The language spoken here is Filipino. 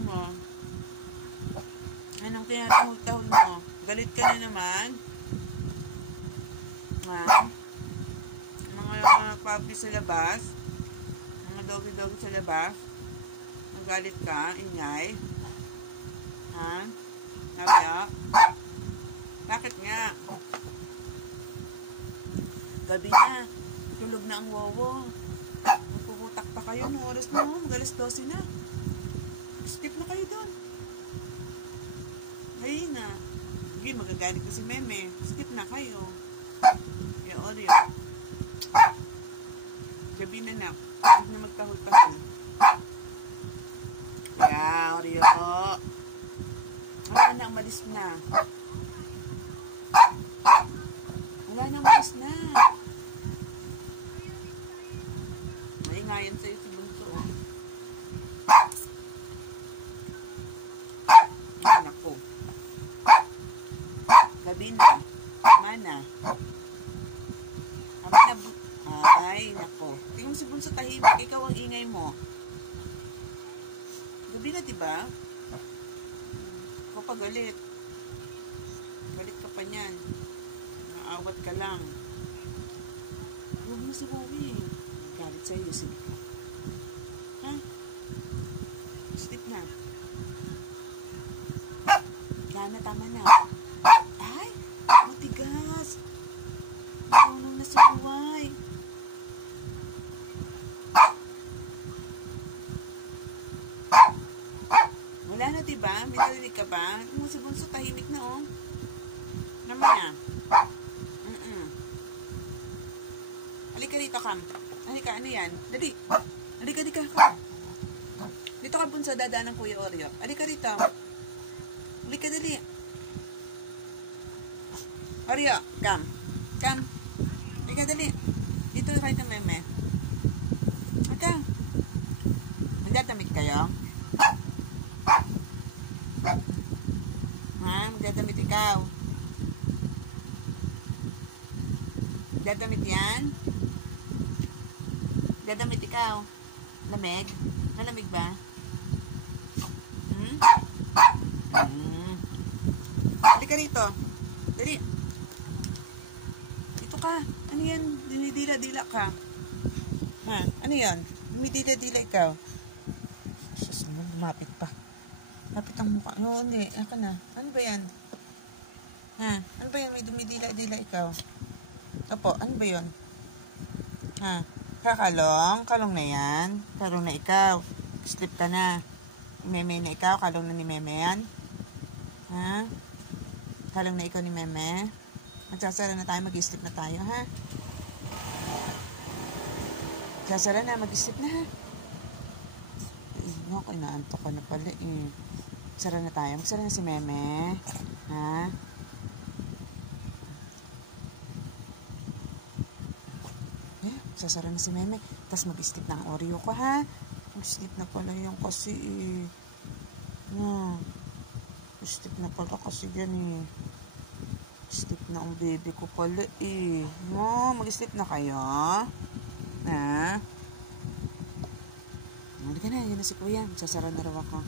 mo? Anong tinatahol-tahol mo? Galit ka na naman? Ha? Mga puppy sa labas? Mga doggy-doggy sa labas? Magalit ka? Ingay? Ha? Nabaya? Bakit nga? Gabi na. Tulog na ang wowo. Magpuputak pa kayo. Anong oras na mo? Mag-alas 12 na. Skip na kayo doon. Ay na. Sige, magagalit na si Meme. Skip na kayo. Kaya Oreo. Gabi na na. Huwag na magtahol-tahol. Kaya Oreo. Wala na, umalis na. Wala na, umalis na. Malingayan sa'yo si Bunso. Ay, naku. Gabi na. Tama na. Tama na. Ay, naku. Tingnan mo si Bunso tahimik. Ikaw ang ingay mo. Gabi na, diba? Ikaw pa galit. Galit ka pa niyan. Naawat ka lang. Huwag mo si Bobby. Galit sa'yo. Sige ka. Ha? Sleep na. Gana, tama na. Ay! Matigas! Marunong na si Buhay. Wala na, diba? May narinig ka ba? Kung si Bunso, tahimik na, oh. Naman na. Halika dito, Kam. Halika, ano yan? Dali. Halika, Kam. Dito ka, Bunso, dadaan ng Kuya Oreo. Halika dito. Halika, dali. Oreo, Kam. Halika, dali. Dito kayo ng Meme. Halika. Magdatamit kayo? Ha? Magdadamit ikaw. Magdadamit yan? Magdadamit ikaw. Lamig? Malamig ba? Halika rito. Dali. Dito ka. Ano yan? Dinidila-dila ka. Ha? Ano yan? Dinidila-dila ikaw. Sus naman, lumapit pa. Lapit ang mukha. No, hindi. Aka na. Ano ba yan? Ha? Ano ba yan? May dumidila-dila ikaw. Opo, ano ba yun? Ha? Kakalong? Kalong na yan? Kalong na ikaw. Sleep ka na. Meme na ikaw? Kalong na ni Meme yan? Ha? Kalong na ikaw ni Meme? Magsasara na tayo. Mag-sleep na tayo, ha? Magsasara na. Mag-sleep na, ha? Ako, inaantok ka na pala, eh. Magsara na tayo. Magsara na si Meme. Ha? Sasara na si Meme. Tapos mag-sleep na ang Oreo ko, ha? Mag-sleep na pala yung kasi, eh. Mag-sleep na pala kasi yan, eh. Sleep na ang baby ko pala, eh. Mag-sleep na kayo. Ha? Hindi ka na. Yan na si Kuya. Sasara na raw ako.